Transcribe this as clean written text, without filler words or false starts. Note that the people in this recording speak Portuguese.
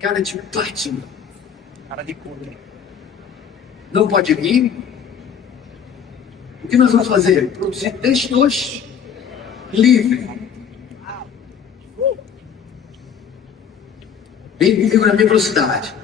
Cara de platina. Cara de podre. Não pode vir? O que nós vamos fazer? Produzir textos livres. Vem comigo na minha velocidade.